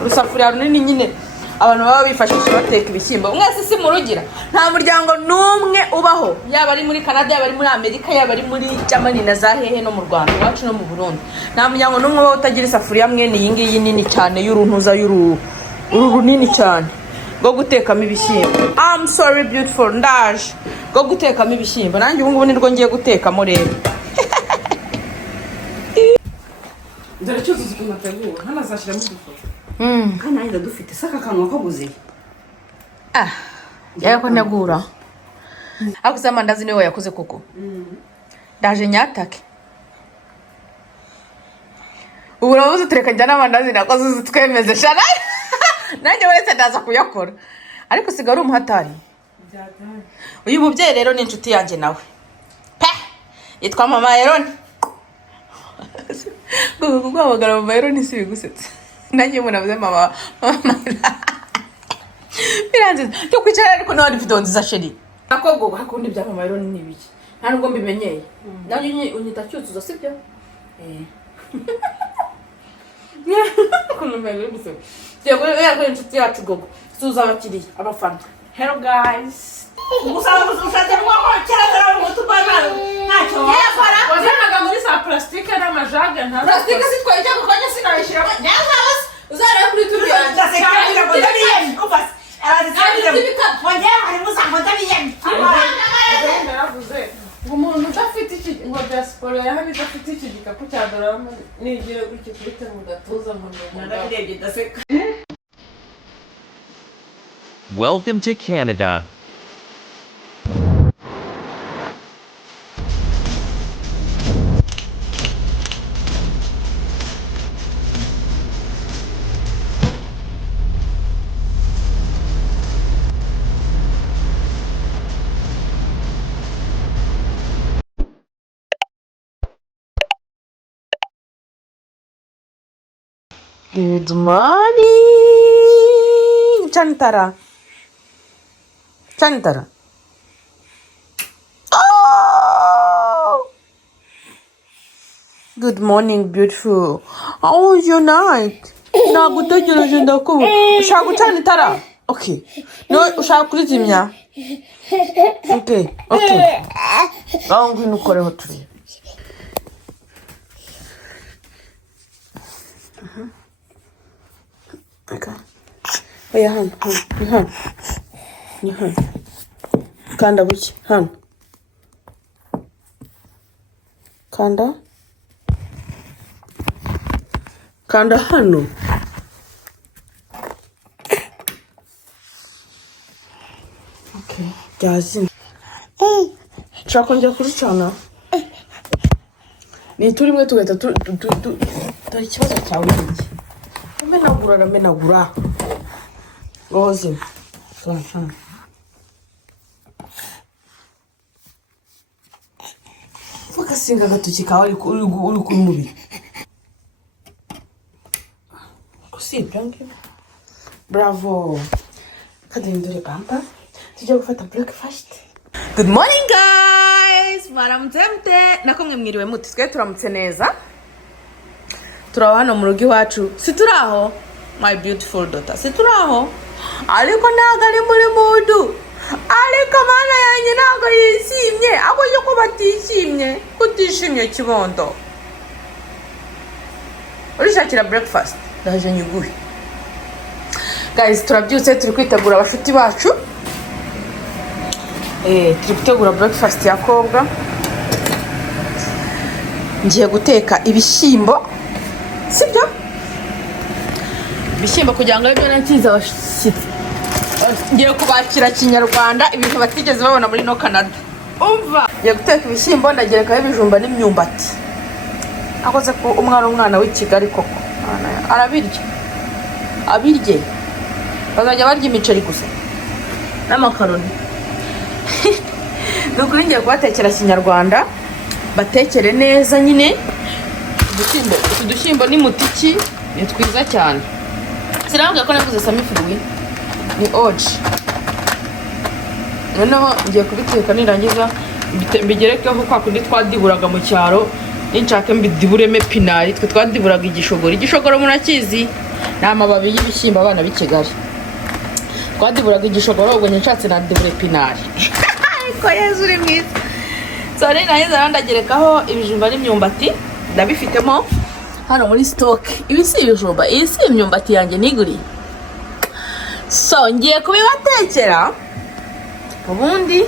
urusafuriya runini nyine abantu baba bifashisha bateka ibishyimbo. Mwese si murugira, nta muryango numwe ubaho, yaba ari muri Canada, yaba ari muri Amerika, yaba ari muri Germany na za hehe no mu Rwanda wacu no mu Burundi, nta muryango numwe ubaho utagira isafuriya mwene iyi ngiyi nini cyane y'uruntuza uru runini cyane go gutekamo ibishyimbo. I'm sorry beautiful, ndaje go gutekamo ibishyimbo. Nanjye ubu ngubu nirwo ngiye gutekamo rero. Dore cyuzuza kumategura hano azashira mu dufoto. Kana ida dufite saka kanwa ko guze. Yako nagura. Akuze amandazi niwe yakoze koko. Ndaje nyatake. Urabuze tureka njana amandazi nakoze twemeze shana. Nanjye wese ndaza kuyakora. Ariko sigara umuhatari. Uyu mubyeyi rero ni inshuti yanjye nawe. Yitwa Mama Eroni. Kuguhamagara Mama Eroni si bigusetsa. Nanjye munavuze mama. Biranze cyo kwicara ariko nawe video nziza sheri. Akobwo hakundi bya Mama Eroni nibiki. Nta nubwo mbimenyeye. Nanjye unyita cyuzuza sibyo? Kuno mbere bise. Yego yego inshuti yacu gogo. Suza abakiriya abafana. Hello guys. Musaba musate mwako cyagara mu tubana. Ntacyo. Yakora. Wazanaga muri sa plastic n'amajaga nta. Plastic sitwaye cyangwa kwanya sinabishira. Nyazawas. Uzara kuri Tuurya. Ndasekera ngo ndabiye. Upas. Wongera hari musango ndabiye. Ndaravuze. Umuntu udafite iki ngo diaspora yaha bidafite iki gikapu cya dorama nigiye gutyo kuri mu gatuza mu narabirebye ndaseka. Welcome to Canada. Good morning. Chantara. Oh! Good morning, beautiful. How was your night? Nagutegereje ndakuba. Ushaka gucana itara? Okay. No, ushaka kurizimya? Okay. Ngaho ngwino ukoreho turi. Okay. Oya hano. Kanda buki hano. Kanda hano. Okay, jazin. Chako nje kuricana. Ni turi mwe tugahita tari kibazo cyawe iki. Menagura. Gozi. Fukasinga gatuki kawe uri ku mubiri. Kusi blanke. Bravo. Kadindure pampa. Tujya gufata breakfast. Good morning guys. Maramtemte. Nakomwe mwiriwe muti twe turamutse neza. Turaho hano mu rugo iwacu. Situraho my beautiful daughter. Situraho. Ariko ntago ari muri mudu. Ariko mana yanjye ntago yishimye. Ako yo ko batishimye. Kutishimye kibondo. Urishakira breakfast. Ndaje nyuguhe. Guys, turabyutse turi kwitegura abashuti bacu. Turi gutegura breakfast ya kobwa. Ngiye guteka ibishyimbo. Sibyo? Ibishyimbo kugira ngo ibyo nakiza abashyitsi. Ngiye kubakira kinyarwanda ibintu batigeze babona muri no Canada. Umva, ngiye guteka ibishyimbo ndagerekaho ibijumba n'imyumbati. Akoze ko umwana w'i Kigali koko. Arabirya. Abirye. Bazajya barya imiceri gusa. N'amakaroni. Nukuri ngiye kubatekera kinyarwanda. Batekere neza nyine. Udushyimbo ni mutiki ni twiza cyane. Siravuga ko naguze samifuruwi ni oji. Noneho ngiye kubiteka nirangiza mbigerekeho kwa kundi twadiburaga mu cyaro. Ninshaka mbidibureme pinari twe twadiburaga igishogoro. Igishogoro murakizi n'amababi y'ibishyimbo abana b'Ikigali twadiburaga igishogoro ubwo nshatse na dibure pinari ariko Yezu uri mwiza. So rero nahize ndagerekaho ibijumba n'imyumbati ndabifitemo hano muri stock. Ibi si ibijumba, iyi si imyumbati yanjye niguri. So ngiye kubibatekera ubundi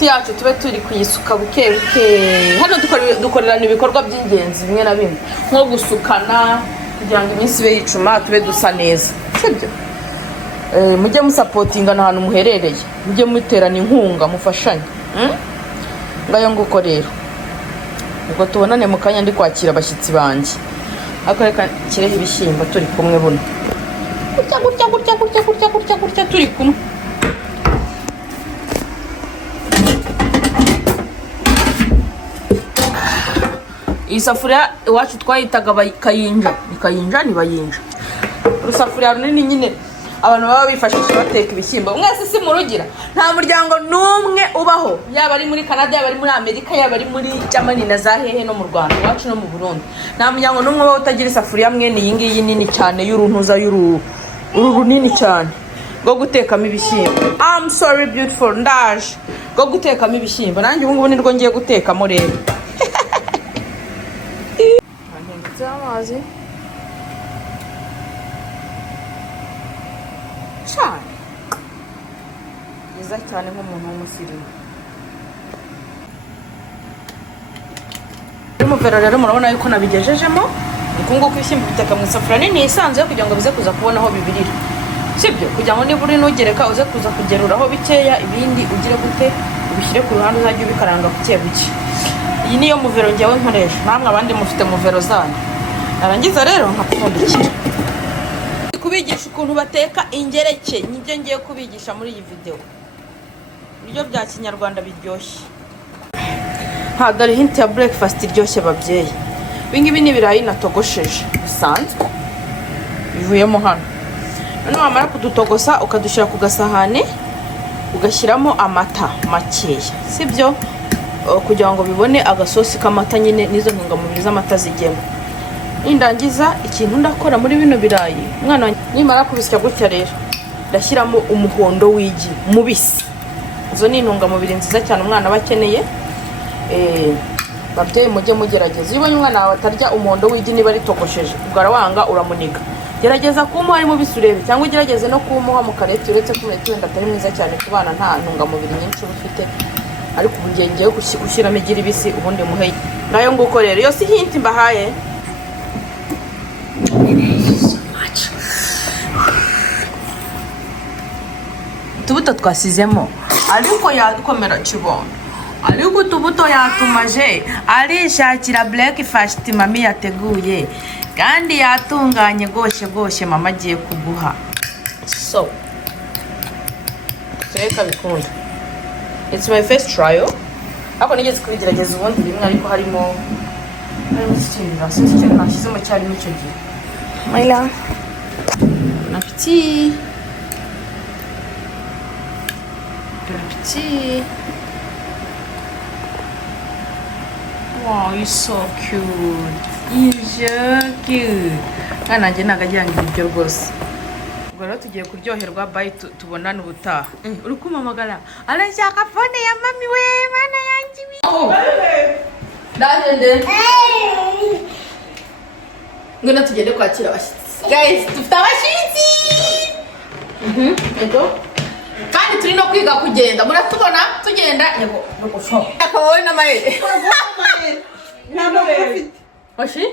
yacu tube turi kuyisuka buke buke. Hano dukorerana ibikorwa by'ingenzi bimwe na bimwe nko gusukana kugira ngo iminsi ibe yicuma tube dusa neza, sibyo? Mujye musapotingana ahantu muherereye, mujye muterana inkunga mufashanye. Ngayo nguko rero ubwo tubonane mu kanya ndi kwakira abashyitsi banjye. Ariko reka kireho ibishyimbo turi kumwe buno gutya turi kumwe. Iyi safuriya iwacu twayitaga kayinja, ni kayinja ni bayinja. Urusafuriya runini nyine abantu baba bifashisha bateka ibishyimbo. Mwese si murugira, nta muryango n'umwe ubaho, yaba ari muri Canada, yaba ari muri Amerika, yaba ari muri Germany na za hehe no mu Rwanda iwacu no mu Burundi, nta muryango n'umwe ubaho utagira isafuriya mwene iyi ngiyi nini cyane y'uruntuza uru runini cyane go gutekamo ibishyimbo. I'm sorry beautiful, ndaje go gutekamo ibishyimbo. Nanjye ubu ngubu nirwo ngiye gutekamo rero. Amazi cyane byiza cyane nk'umuntu w'umusirimu. Umuvero rero murabona yuko nabigejejemo. Nguko ibishyimbo biteka mu isafuriya nini isanzwe kugira ngo bize kuza kubona aho bibirira, sibyo? Kugira ngo niba uri nugereka uze kuza kugeruraho bikeya, ibindi ugire gute ubishyire ku ruhande uzajya ubikaranga buke buke. Iyi niyo muvero njyawe nkoresha, namwe abandi mufite muvero zanyu. Narangiza rero nkapfundikira kubigisha ukuntu bateka ingereke. Nibyo ngiye kubigisha muri iyi video, ibiryo bya kinyarwanda biryoshye. Dore hint ya breakfast iryoshye babyeyi. Ibingibi ni ibirayi natogosheje bisanzwe bivuyemo hano. Noneho wamara kudutogosa ukadushyira ku gasahane ugashyiramo amata makeya, sibyo? Kugira ngo bibone agasosi k'amata nyine nizo ntungamubiri z'amata zigemo. Nindangiza ikintu ndakora muri bino birayi, mwana nimara kubisya gutya rero ndashyiramo umuhondo w'igi mubisi. Izo ni intungamubiri nziza cyane umwana bakeneye. Babyeyi mujye mugerageza, iyo ubonye umwana wawe atarya umuhondo w'igi niba ritogosheje ugarawanga uramuniga. Gerageza kumuha ari mubisi urebe, cyangwa ugerageze no kumuha mu kareti, uretse ko umureti wenda atari mwiza cyane ku bana, nta ntungamubiri nyinshi ufite. Ariko ubu ngiye gushyiramo igi ribisi ubundi muhe. Nayo nguko rero yo si hint mbahaye. Tubuto twasizemo ariko yakomera kibondo, ariko tubuto yatumaje arishakira breakfast mami yateguye kandi yatunganye goshe mama agiye kuguha. So reka bikunda, it's my first trial. Ako nigeze kubigerageza ubundi rimwe, ariko harimo ikintu nashyizemo cyarimo icyo gihe. Maila na petit wow, you're so cute. You're so cute. Nanjye nagagira ngo ibyo rwose. Ubwo rero tugiye kuryoherwa, bye tubonane ubutaha. Uri kumamagara arashaka phone ya mami we, mana yanjye ndagende. Ngona tugende kwakira abashyitsi. Guys, dufite abashyitsi. Ego. Kandi turi no kwiga kugenda. Muratubona tugenda yego. Akawowe na maye. Ntabwo bafite. Washi?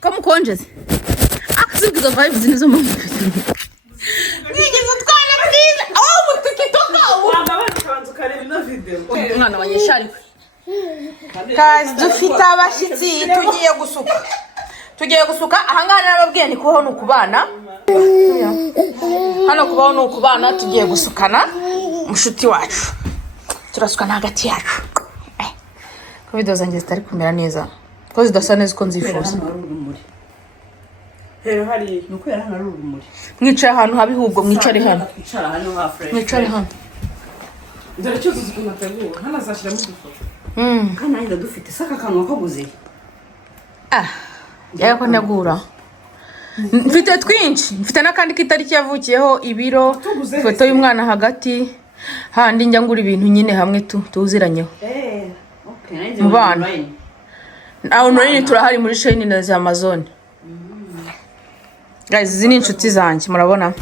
Como konjeze. Akazivuga vibes nizo mu. Nigeze twara bwiza. Oh, mutukitoka. Wagabanza ukareba ino video. Umwana wanyeshari. Guys, dufite abashyitsi tugiye gusuka. Ahangaha narababwiye ni kubaho n'ukubana. Hano kubaho n'ukubana tugiye gusukana mushuti wacu. Turasukana hagati yacu. Ko video zanjye zitari kumera neza. Ko zidasa neza uko nzifuza. Rero hari nuko yari hano urumuri. Mwicara ahantu habihubwo, mwicare hano. Icara hano ha fresh. Mwicare hano. Dore cyo zuzukunategura. Hano azashiramo udufoto. Kana ida dufite saka kanwa kabuze. Yako nagura. Mfite twinshi, mfite nakandi kitariki yavukiyeho ibiro, foto y'umwana hagati, handi njya ngura ibintu nyine hamwe tuziranyeho. Okay, mubana. Aho nuri turahari muri Shine na Amazon. Guys, izi ni inshuti zanjye murabona.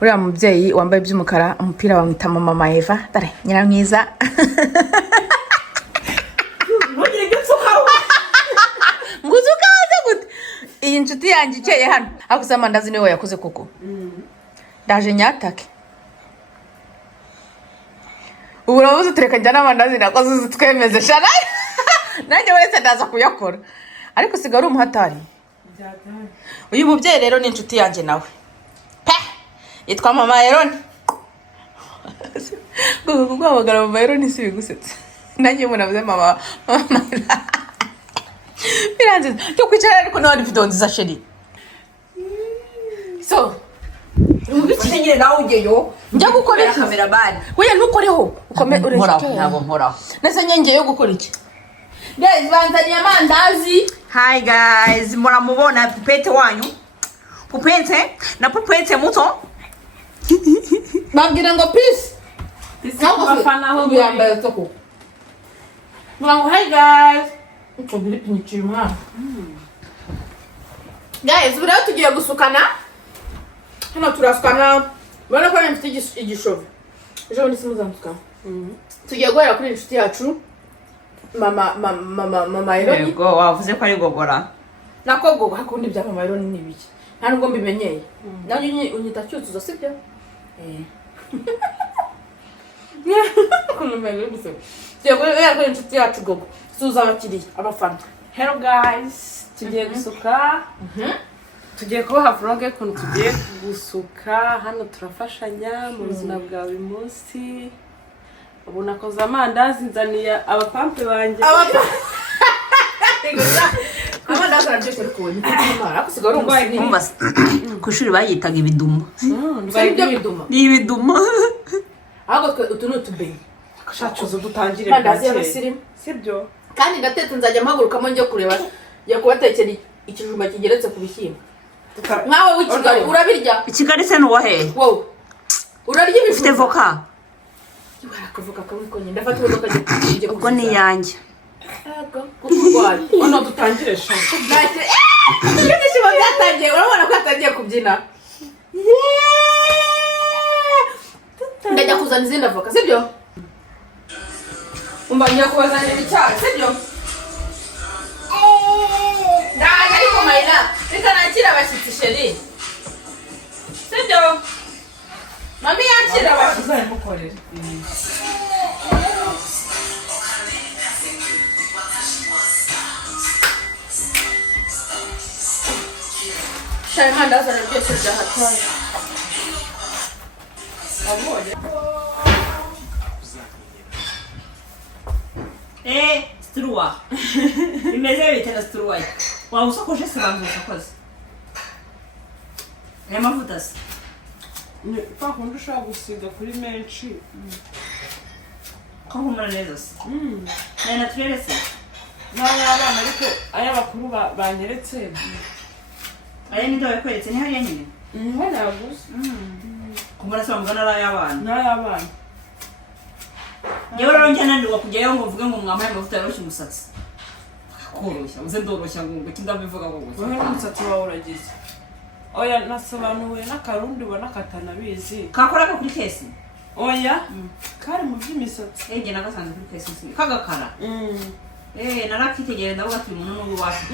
Uriya mubyeyi wambaye by'umukara, umupira bamwita Mama Eva, dare nyiramwiza. Iyi nshuti yanjye iceye hano akuze amandazi niwe yakoze koko ndaje nyatake ubu rabuze tureka njya n'amandazi nakoze twemeze shara nanjye wese ndaza kuyakora ariko sigara umuhatari uyu mubyeyi rero ni inshuti yanjye nawe yitwa Mama Eroni guhamagara Mama Eroni si bigusetsa nanjye munavuze mama biranze cyo kwicara ariko nawe video nziza sheri so Ubikije nawe ugeyo njya gukora iki kamera bari weya ntukoreho nkoraho ntabwo nkoraho nase ngiye gukora iki guys banzaniye amandazi Hi guys muramubona Poupette wanyu Poupette na Poupette muto babwira ngo peace bafana aho yambaye toko ngo hi guys utobiri pinyici mwana guys buriya tugiye gusukana hano turasukana bana ko mfite igishove ejo ni simuzamuka tugiye guhera kuri inshuti yacu mama Ironi yego wavuze ko ari gogora nako gogo hakundi bya Mama Ironi ni biki nta nubwo mbimenyeye nanjye unyita cyuzuzo sibyo tugiye guhera kuri inshuti yacu gogo suza abakiriya abafana. Hello guys, tugiye gusuka. Tugiye kubaha vlog y'ukuntu tugiye gusuka. Hano turafashanya mu buzima bwa buri munsi. Ubu nakoze amandazi nzaniye abapampe banjye. Amandazi araryoshye ariko we ntikumara akusiga ari umusinyi umbaza kushuri bayitaga ibiduma ni ibiduma ahubwo twe utu n'utubenyi Shacuzo dutangire amandazi y'abasirimu sibyo kandi gatete nzajya mpagurukamo njye kureba njya kubatekera ikijumba kigeretse ku bishyimbo nkawe w'ikigali urabirya ikigali se nuwahe wowe urarya ibijumba ufite voka barakuvuga kamwe konye ndafata imodoka njye ubwo ni yanjye kukurwaye ono dutangire shacu ibishyimbo byatangiye urabona ko yatangiye kubyina ndajya kuzana izindi avoka sibyo umva njya kubazanira icyayi sibyo ndaje ariko mayira reka nakira abashyitsi sheri sibyo mami yakira abashyitsi uzayimukorera shayi mandazi araryoshye bya hatari Struwa imeze bite na struwa waba usokoje se bantu usokoze aya mavuta se kwa kundi ushobora gusiga kuri menshi ko humura neza se na naturere se n'ay'abana ariko ay'abakuru banyeretse aya ni ndo yakweretse ni hariya nyine niho naguze kumura se bamugana ari ay'abana n'ay'abana yewe rero njya nanirwa kujyayo ngo mvuge ngo mwambaye amavuta yoroshya umusatsi koroshya uze ndoroshya ngo kindabivuga ngo wowe n'umusatsi wawe uragize oya nasobanuwe n'akarundi ubona katanabizi kakoraga kuri kesi oya kari mu by'imisatsi ege nagasanze kuri kesi kagakara narakitegereza ndavuga ati umuntu n'ubu wacu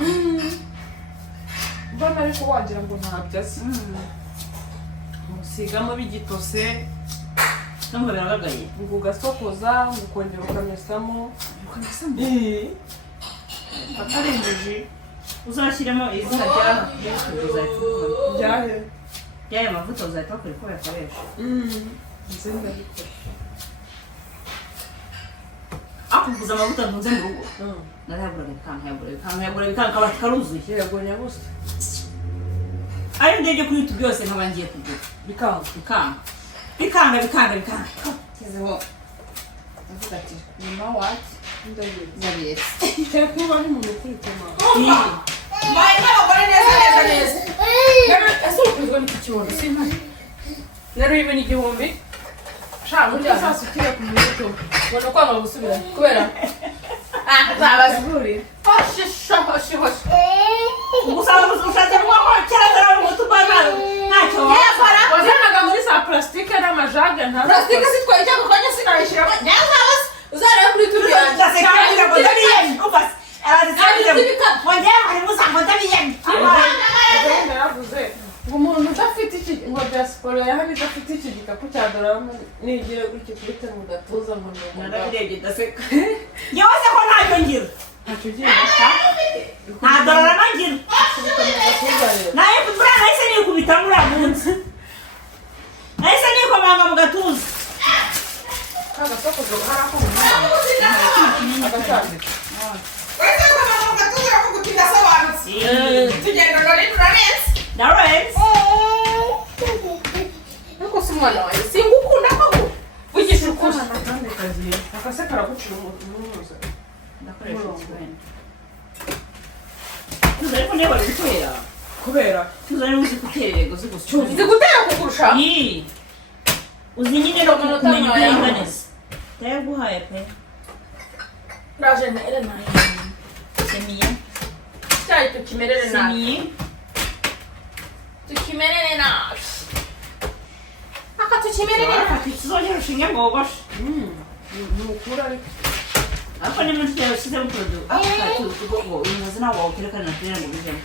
mbona ariko wagira ngo ntabyo azi usigamo bigitose numva biragagaye ngo ugasokoza ngo ukongera ukamesamo atarengeje uzashyiramo izina rya ryahe ry'aya mavuta uzahita bakora uko yakoresha nzi ndabikora akuguza amavuta ntunze mu rugo narayagura bikanga kabati karuzuye yego nyabusa ari ndebye kuri YouTube byose nkaba ngiye kugura bikanga kezeho avuga ati nyuma waki Ndabiye. Cyane kuba ari umuntu kuri tema. Mbaye n'abagore neza. Ese ukuzwa n'iki kibondo sintari. Nari ibintu igihumbi. Sha muri sasa ukire ku minuto. Ubona ko anga gusubira kubera. Zabazuri. Hoshi. Gusaba ushatse mwako cyaragara mu tubana. Ntacyo. Yakora. Wazanaga muri sa plastique n'amajaga nta. Plastique sitwaye cyangwa kanya sinarishira. Nyazawas. Uzara kuri Tuurya. Ndasekera ngo ndabiye. Ufas. Wongera hari musango ndabiye. Naravuze ngo umuntu udafite iki ngo diaspora yahani idafite iki gikapu cya dorama nigire gutyo kuri te mu gatuza ngo Narabiye ndaseka. Yose ko ntacyo ngira. ntacyo ugiye Nta dorama ngira. Naye kubura nahise nikubita muri amunsi. Nahise nikomanga mu gatuza. agasokozo harako agasanzwe Wese kwa mama gatuza ko gutinda sobanutse. Tugenda none turarenze. Darrens. nuko si umwana wawe singukunda ko vugisha ukuri kandi kagiye akase karagucira umuza Ndakoresha ikiwenda. Tuzari ko ndeba bitwera. kubera Tuzari uzi kutererego zigusura. uzi gutera kukurusha Yi. Uzi nyine no kumenya uburenganeza. Ndaguhaye pe. ndaje na Elena Semiye. cyari tukimerere nabi Semiye. tukimerere nabi aka tukimerere nabi Tuzongera ushinge mwogoshe. nukura ariko Ariko ni muri cyo ushyizemo product. Aka tugo uyu muzina wawe uterekana na tena ngo bijemo.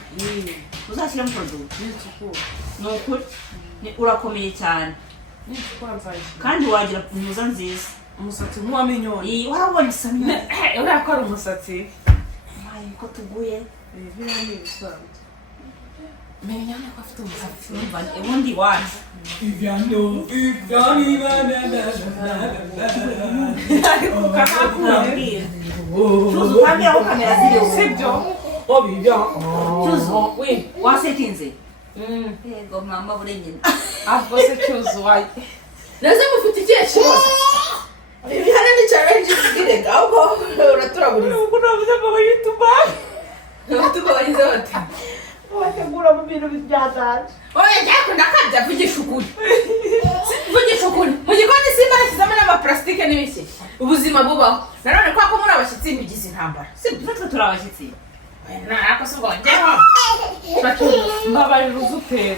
Uzashyiramo product. n'isukura Nukuri. Urakomeye cyane. n'isukura nzayi Kandi wagira impuza nziza. umusatsi nk'uwaminyoni Iyi warabona isa neza. uriya ko ari umusatsi Mayi ko tuguye. biriya ni ibisanzwe menya ko afite umusatsi Umva ubundi wacu. Nakubwira. Tuzo kandi aho kamera ziri sibyo Tuzo. we Wasetinze. Yego mama burenyine. avose cyuzuye neze mufite ikihe kibazo Ibihane ni challenge zigirega ahubwo uraturaburiza. Kunavuze ngo YouTube. Tugabanyiriza bate. Wategura mu bintu byatanje. Oya cyako ndakabya vugisha ukuri. Vugisha ukuri. Mu gikoni simba nashyizemo n'amaplastike n'ibiki. Ubuzima bubaho. Nanone kwa ko muri abashyitsi bigize intambara. Sibyo turabashyitsi. Nako si ubwo njyeho. mbabarira uzutera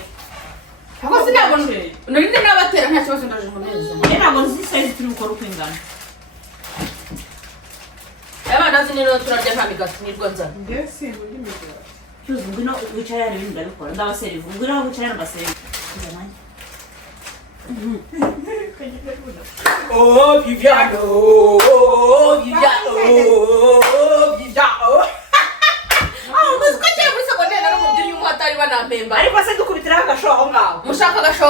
Ako sinabona. Nurinde n'abatera nta kibazo ndaje ngo neza. Ye ntabwo nzi size turi gukora uko ingana. Abana zinino turarya nta migati nirwo nzana. mbese undi migara Tuzo ngino wicara yari ibintu ndabikora. Ndabaserivu. Ngino aho wicara ndabaserivu. Oh Viviano. Oh Viviano. Oh Viviano. Mas ko cyane muri secondaire nari umubyinnyi umwe atari banampemba. Ariko se dukubitiraho agashoho ngaho. Mushaka agasho?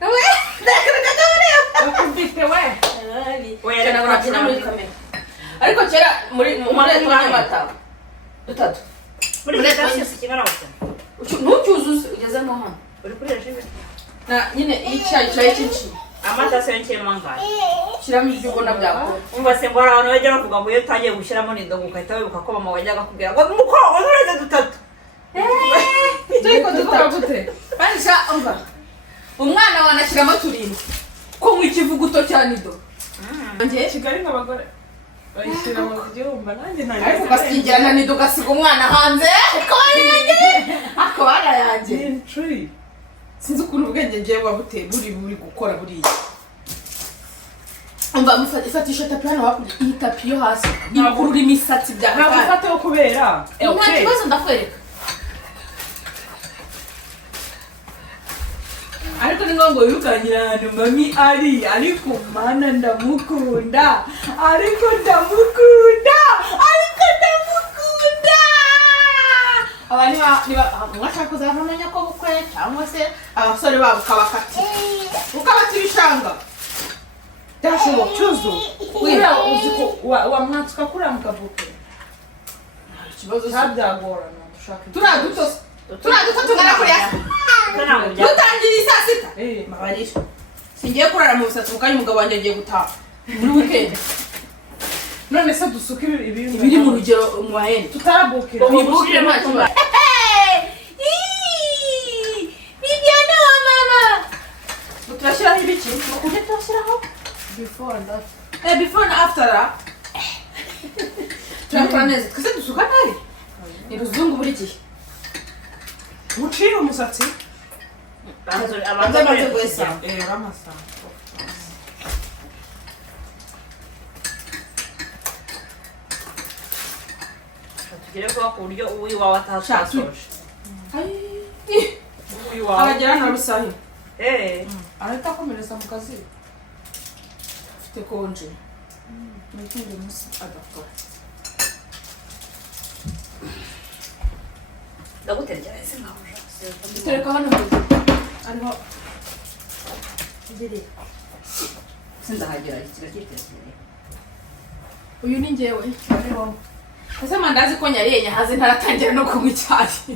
Nawe ndakaraka buriya. bakubite we Oya nabona muri kamera. Ariko kera muri Nyamata. Dutatu. Muri leta cyose kibara wose. Ntucyuzuze ugeze no hano. Uri kuri rejibe. Na nyine icyayi cyayi cyinshi. Amata se nkemo ngaho. Kiramo ibyo ubona byakora. Umva se ngo abantu bajya bavuga ngo iyo utangiye gushyiramo n'indogo ukahita wibuka ko mama wajyaga akubwira ngo mukobwa ureze dutatu. Turiko dutatu gute? Banisha umva. Umwana wanashyiramo turindwi. Ko mu kivuguto cya nido. Ngiye kigali nk'abagore bayishyira mu gihumba nanjye ntabwo ariko ugasingira na nido ugasiga umwana hanze. Akabara yanjye. incuri Sinzi ukuntu ubwenge ngiye wabuteye buri gukora buriya. Umva ifatisha tapi hano hakurya. Iyi tapi yo hasi. Ikurura imisatsi bya ntabwo kakara. ufateho kubera Nta kibazo ndakwereka. ariko ni ngombwa wirukankira ahantu mami ari ariko mana ndamukunda ariko ndamukunda Abantu mwashaka kuzamenya ko bukwe cyangwa se abasore babo kabakati. Ukabati ibishanga. byashoboka cyuzu uriya uzi ko wamwatsuka kuriya mukavuke Ikibazo cyabyagorana dushaka turaduto tungana kuriya. Dutangira saa sita. Mabarisha. Singiye kurara mu busatsi mukanya umugabo wanjye agiye gutaha. muri weekend none se dusuka ibiri mu rugero mu mahene tutarabukira ubukire ntacyo Bibiana mama uturashyiraho ibiki ukuje turashyiraho before and after before and after turakora neza twese dusuka nabi ni ruzungu buri gihe ucira umusatsi abanza kwesa ramasa tugere kwa ku buryo uwi wawe atasoje uwi wawe aragera na rusahi arahita akomereza mu kazi afite konje n'ikindi munsi adakora ndagutegereza nkaho tereka hano ariho igere sindahagera kirakiteze uyu ni njyewe ariho ese mandazi ko nyariye nyahaze ntaratangira no kunywa icyayi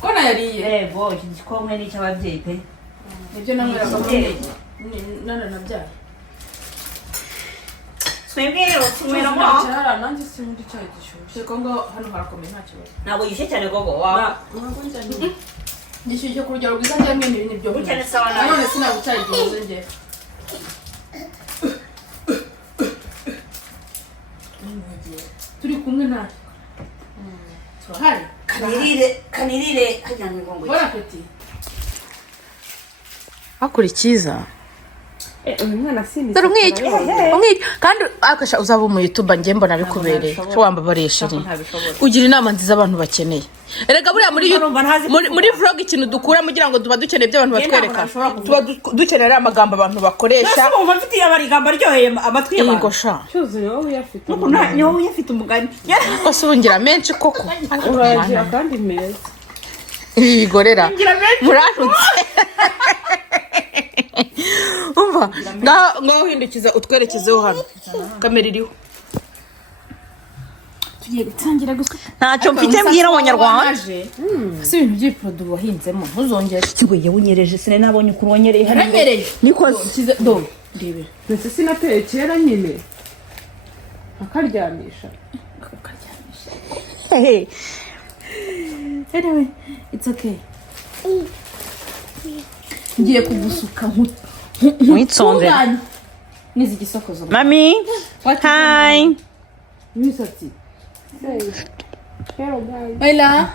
ko nayariye bo iki gikomwe ni cy'ababyeyi pe ibyo namweraga nana nabyaye twebwe tumwera mo cyara nanjye simundi icyayi gishyushye ko ngo hano harakomeye nta kibazo ntabwo gishyushye cyane gogo wa ntabwo njyanye gishyushye ku rugero rwiza njyanye n'ibintu byo cyane sawa none sinabwo icyayi gihoze njye turi kumwe nawe turahari kanirire hajyanye ngo bora peti hakuri cyiza umwana simbi dore umwiki kandi akasha uzaba mu YouTube nge mbona bikubereye cyo wambabaresha ugira inama nziza abantu bakeneye erega buriya muri vlog ikintu dukura mugira ngo tuba dukeneye by'abantu batwereka tuba dukenera amagambo abantu bakoresha umva mfite abarigambo ryoheye amatwi y'abantu yego sha cyuzuye wowe uyafite niho uyafite umugani kose ubungira menshi koko uragira kandi meza igorera murantutse umva ngaho hindukiza utwerekezeho hano kamera iriho tugiye gutangira gusa ntacyo mfite mbwira abanyarwanda si ibintu by'iproduit wahinzemo ntuzongere kigoye unyereje sine nabonye kuronyereye haranyereye niko do ndebe mbese sinateye kera nyine akaryamisha anyway it's okay ngiye kugusuka mwitsonde nizi gisokozo mami hi imisatsi hello guys Ela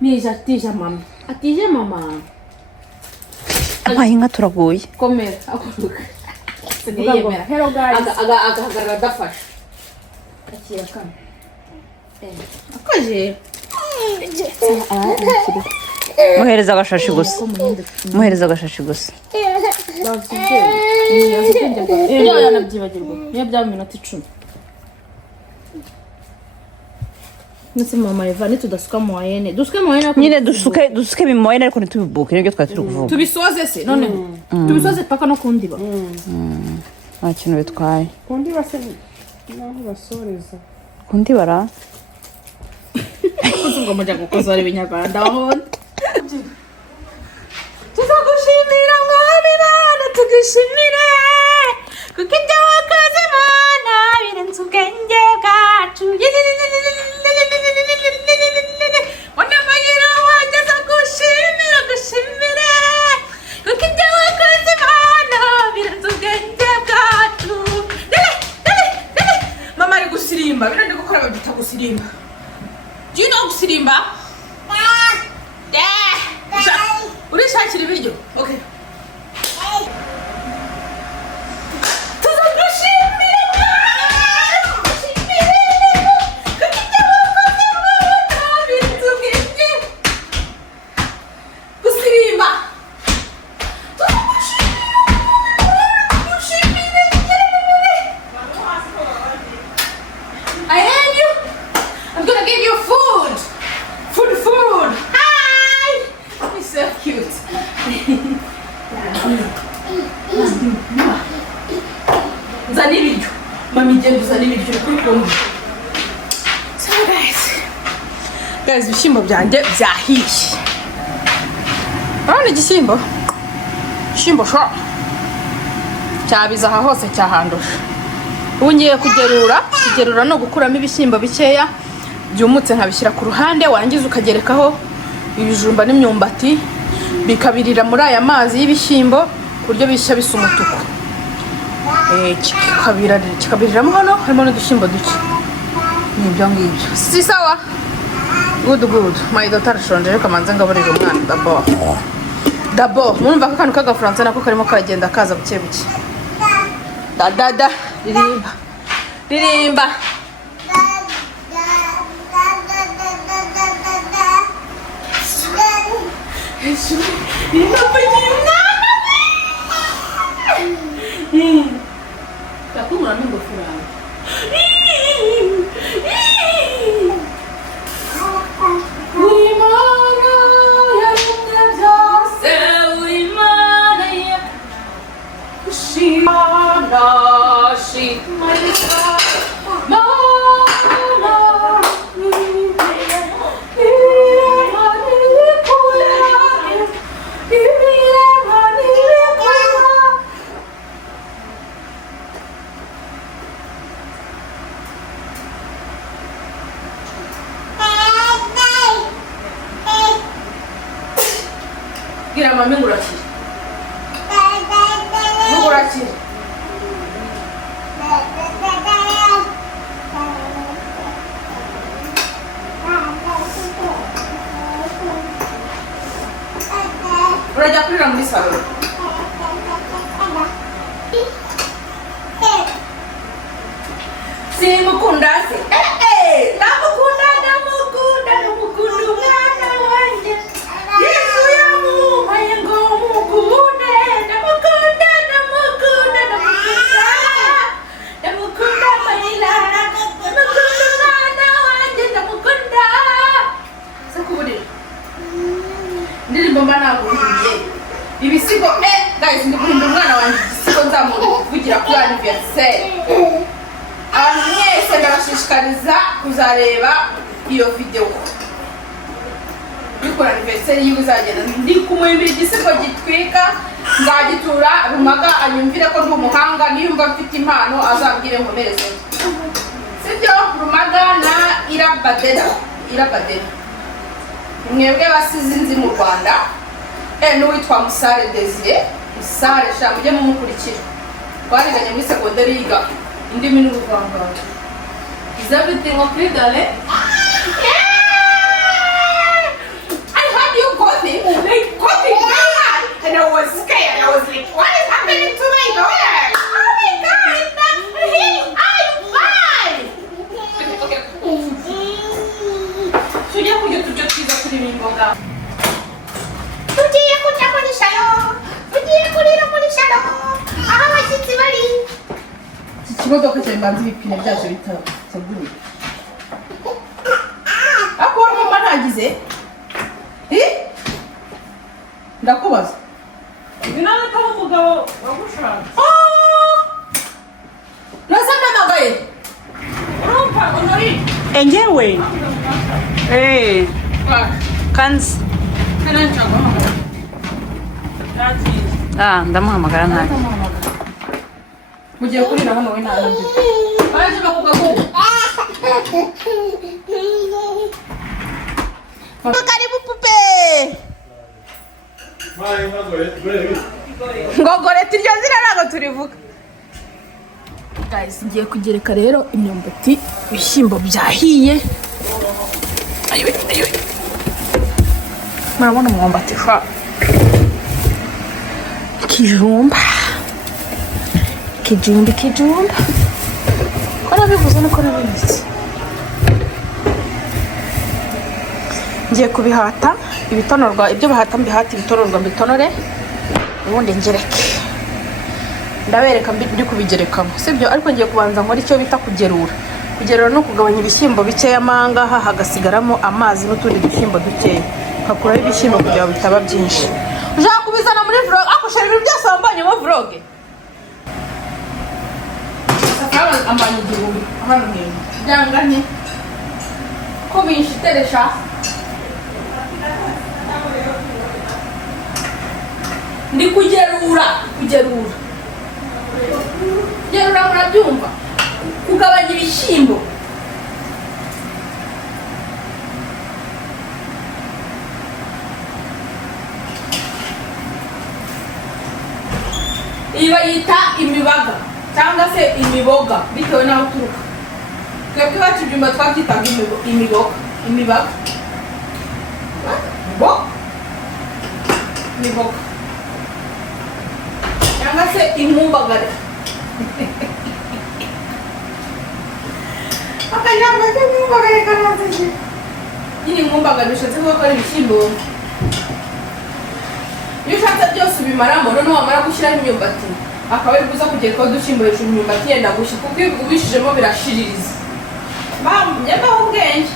mija tija mama atije mama amahinga turagoye komera akuruka Yemera. Hello guys agahagarara adafasha akira kano akaje muhereza agashashi gusa muhereza agashashi gusa iyo yanabyibagirwa niyo byaba minota 10 nese mama Eva nitudasuka mu wayene dusuke mu wayene nyine dusuke bimoyene ariko ntitubibuke nibyo twari turi kuvuga tubisoze se none tubisoze paka no kundiba nta kintu bitwaye kundi base naho basoreza kundi bara kuzuga mujya gukozora ibinyarwanda wabona tuzagushimira mwami bana tugishimire kuko ibyo wakoze mana birenze ubwenge bwacu wanamayira wageza gushimira gushimire kuko ibyo wakoze mana birenze ubwenge bwacu mama ari gusirimba birande gukora babyita gusirimba do you know gusirimba urishakira ibiryo okay guys ibishyimbo byanjye byahiye urabona igishyimbo sha cyabiza aha hose cyahandusha. Ubu ngiye kugerura no gukuramo ibishyimbo bikeya byumutse nkabishyira ku ruhande, warangiza ukagerekaho ibijumba n'imyumbati bikabirira muri aya mazi y'ibishyimbo ku buryo bishya bisa umutuku. Kikabiriramo hano harimo n'udushyimbo duke. Nibyo ngibyo. Si sawa? Good. My daughter arashonje reka manze ngaburira umwana d'abord. Murumva ko akantu k'agafaransa nako karimo kagenda kaza buke buke. Da ririmba. Takumura n'ingofero yawe. Gira mami ngurakire. Ngurakire. Urajya kurira muri salon. Simukunda se. Ndamukunda umwana wanjye. Yesu yamuhaye ngo mukunde. Ndamukunda Marila. Ndamukunda umwana wanjye. Ndamukunda. Sakuburira. Ndirimbo mba naguhiye. Ibisigo guys ndikurinda umwana wanjye igisigo nzamuvugira kuri anniversaire. Abantu mwese ndabashishikariza kuzareba iyo video. Kuri anniversaire yiwe uzagenda ndi kumuhimbira igisigo gitwika, nzagitura Rumaga anyumvire ko ndi umuhanga, niyumva mfite impano azambwire nkomereze. Sibyo Rumaga na Irebere. Mwebwe basize inzi mu Rwanda. N'uwitwa Musare Desire. Musare sha mujye mumukurikira. Twariganye muri secondary yiga indimi n'ubuvanganzo. Is everything okay, darling? I heard you coughing. Coughing very hard. And I was scared. I was like, what is happening to my daughter? Oh my God. I'm fine. Okay. Tujya tujya kuri imboga. Tugiye kujya muri salon. Tugiye kurira muri salon. Aho abashyitsi bari. Iki kimodoka cyambanze ibipine byacyo bitaguye. Akora mama nagize. Ndakubaza. Inana ko umugabo wagushaka. Nasanga magaye. Urumva unori. Enjewe. Kanzi. Ndamuhamagara nawe. Mugiye kurira hano we ntabwo. Baje bakugagura. Karibu pupe. Ngogorete iryo zina ntabwo turivuga. Guys, ngiye kugereka rero imyumbati, ibishyimbo byahiye. Ayo. Murabona umwumbati fa. Kijumba. Ko nabivuze niko nabivuze. Ngiye kubihata, ibitonorwa, ibyo bahata mbihata, ibitonorwa mbitonore. Ubundi ngereke. Ndabereka ndi kubigerekamo. Sibyo ariko ngiye kubanza nkora icyo bita kugerura. Kugerura no kugabanya ibishyimbo bikeya mangaha hagasigaramo amazi n'utundi dushyimbo dukeya. Kakuraho ibishyimbo kugira ngo bitaba byinshi. Ushaka kubizana muri vlog, akoshera ibintu byose wambanye mu vlog. Safari ambanye igihumbi hano hejuru. Byanganye. Ko binshiteresha. Ndi kugerura. Gerura murabyumva kugabanya ibishyimbo iyi bayita imibaga cyangwa se imiboga bitewe n'aho uturuka twebwe iwacu ibyumba twabyitaga imibaga imiboga cyangwa se inkumbagare akanyamba k'inkumbagare karaziye nyine inkumbagare bishatse kuba ari ibishyimbo iyo ushatse byose ubimaramo noneho wamara gushyiraho imyumbati akaba ari bwiza kugera udushyimbo hejuru imyumbati yenda gushya kuko iyo ubishijemo birashiririza nyagaho ubwenge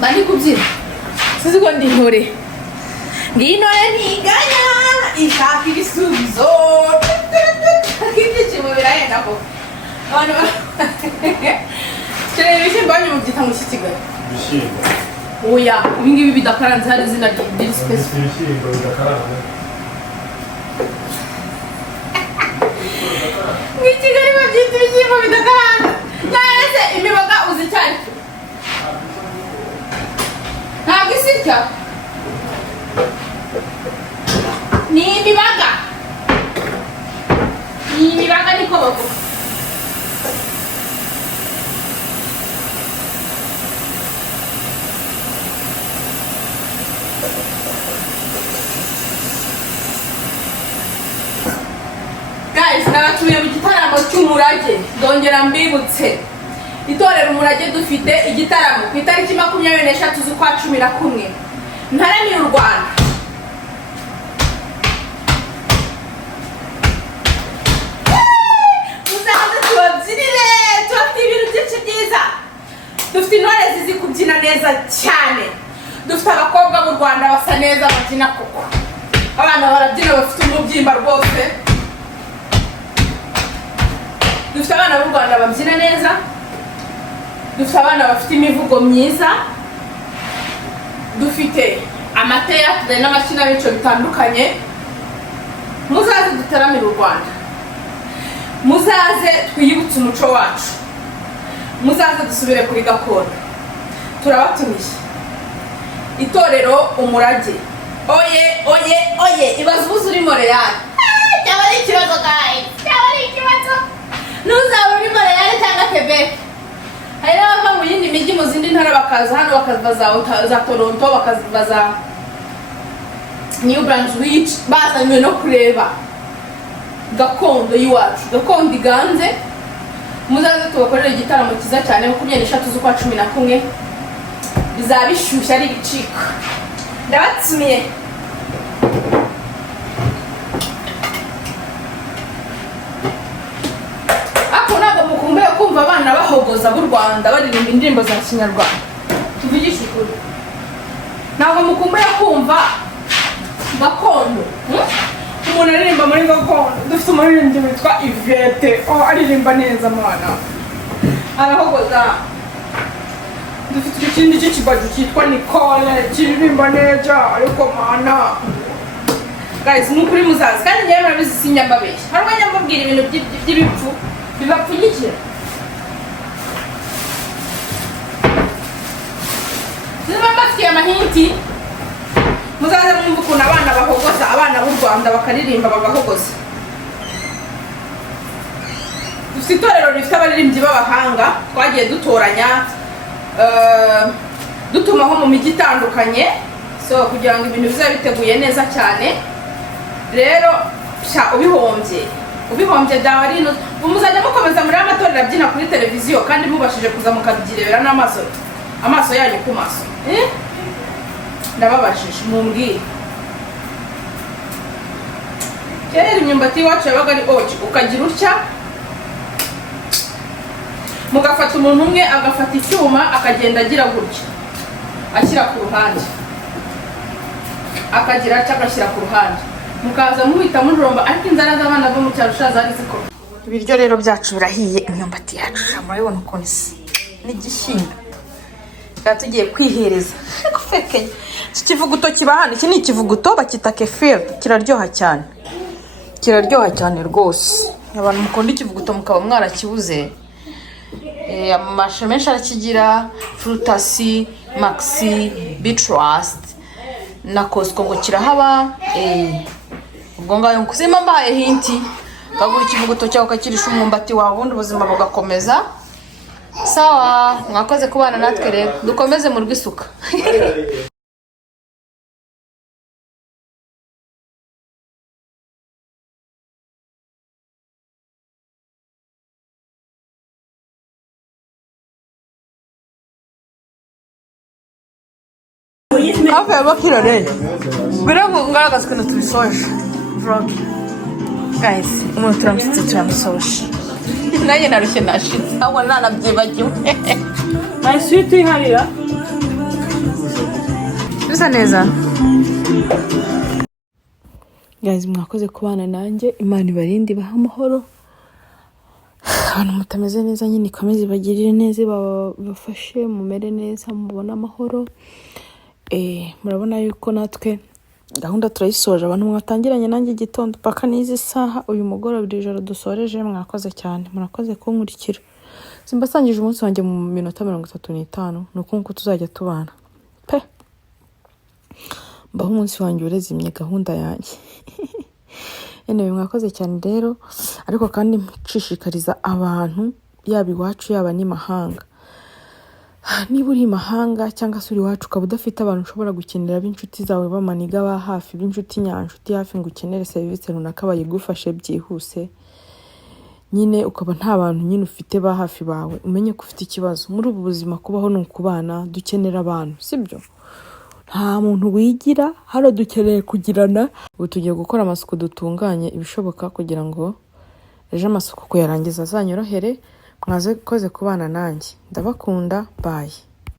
bari kubyina sizi ko ndi intore ng'intore ntiganya ishaka ibisubizo ibyishimo birahenda ko abantu kereye ibishyimbo hanyuma byita ngo iki kigali ibishyimbo oya ibingibi bidakaranze hari izina ry'iri sipesi ibishyimbo bidakaranze muri kigali babyita ibishyimbo bidakaranze cyane se imiboga uzi cyane ntabwo isirya ni imibaga niko bavuga guys nabatuye mu gitaramo cy'umurage ndongera mbibutse itorero umurage dufite igitaramo ku itariki 23 z'ukwa 11 ntaramiye u Rwanda muzaze tubabyinire tubafite ibintu byinshi byiza dufite intore zizi kubyina neza cyane dufite abakobwa b'u Rwanda basa neza babyina koko abana barabyina bafite umubyimba rwose dufite abana b'u Rwanda babyina neza dufite abana bafite imivugo myiza dufite amateatire n'amakinamico bitandukanye muzaze dutaramire u Rwanda muzaze twiyibutse umuco wacu muzaze dusubire kuri gakondo turabatumiye itorero umurage oye ibaze ubuze uri Montreal cyaba ari ikibazo guys cyaba ari ikibazo nuzaba uri Montreal cyangwa Quebec hari n'abava mu yindi mijyi mu zindi ntara bakaza hano bakaza za Toronto bakaza za New Brunswick bazanywe no kureba gakondo y'iwacu gakondo iganze muzaze tubakorera igitaramo cyiza cyane 23 z'ukwa 11 bizaba bishyushye ari ibiciko ndabatumiye mukumbuye kumva abana bahogoza b'u Rwanda baririmba indirimbo za Kinyarwanda tuvugisha ukuri ntabwo mukumbuye kumva gakondo umuntu aririmba muri gakondo dufite umuririmbyi witwa Ivete aririmba neza mwana arahogoza dufite ikindi cy'ikibaju cyitwa Nicole kiririmba neza ariko mana guys nukuri muzazi kandi njyewe murabizi sinyambabeshya hari abanyambabwira ibintu by'ibipfu bibapfunyikira niba mbafitiye amahinti muzaze mwumva ukuntu abana bahogoza abana b'u Rwanda bakaririmba bagahogoza dufite itorero rifite abaririmbyi b'abahanga twagiye dutoranya dutumaho mu mijyi itandukanye so kugira ngo ibintu bizabe biteguye neza cyane rero ubihombye byaba ari ino muzajya mukomeza muri amatorero abyina kuri televiziyo kandi mubashije kuza mukabyirebera n'amaso yanyu ku maso ndababashije mumbwire. Kera imyumbati iwacu yabaga ari oji, ukagira utya mugafata umuntu umwe agafata icyuma akagenda agira gutya ashyira ku ruhande, akagira atya agashyira ku ruhande, mukaza muhita mujomba, ariko inzara z'abana bo mu cyaro zari zikora. Ibiryo rero byacu birahiye, imyumbati yacu murabibona ukuntu isa n'igishyimbo. Tugiye kwihereza kufekenya. Iki kivuguto kiba hano, iki ni ikivuguto bakita kefir, kiraryoha cyane. Kiraryoha cyane rwose. Abantu mukunda ikivuguto mukaba mwarakibuze. Amashu menshi arakigira, frutasi, maxi, bitrust na Costco ngo kirahaba. Ubwo ngayo kuzima mbaye hinti, bagura ikivuguto cyawe ukakirisha umwumbati wawe ubundi ubuzima bugakomeza. Sawa, mwakoze kubana natwe rero. Dukomeze mu rwisuka. Kafe bakira rero. Birago ngaragaza ko tubisoje. Vlog. Guys, umuntu turamusoje. Naye narushye nashitse. Aho nanabyibagiwe. My sweetie hariya. Bisa neza. Guys, mwakoze kubana nanjye. Imana ibarinde baha amahoro. Abantu mutameze neza nyine ikomeze bagirire neza, bafashe mumere neza, mubona amahoro. Murabona yuko natwe gahunda turayisoje, abantu mwatangiranye nanjye igitondo paka n'izi saha uyu mugoroba ijoro dusoreje. Mwakoze cyane, murakoze kunkurikira. Simbasangije umunsi wanjye mu minota 35, nuko nkuko tuzajya tubana pe. Mbaho umunsi wanjye urezimye gahunda yanjye. Mwakoze cyane rero, ariko kandi nshishikariza abantu yaba iwacu yaba ni mahanga. Niba uri mahanga cyangwa se uri iwacu ukaba udafite abantu ushobora gukenera b'inshuti zawe b'amaniga ba hafi, b'inshuti nyanshuti hafi ngo ukenere serivisi runaka bayigufashe byihuse, nyine ukaba nta bantu nyine ufite ba hafi bawe, umenye ko ufite ikibazo. Muri ubu buzima kubaho ni ukubana, dukenera abantu, sibyo? Nta muntu wigira, hano dukeneye kugirana. Ubu tugiye gukora amasuku dutunganye ibishoboka kugira ngo ejo amasuku kuyarangiza azanyorohere. Mwakoze kubana nanjye, ndabakunda, bye.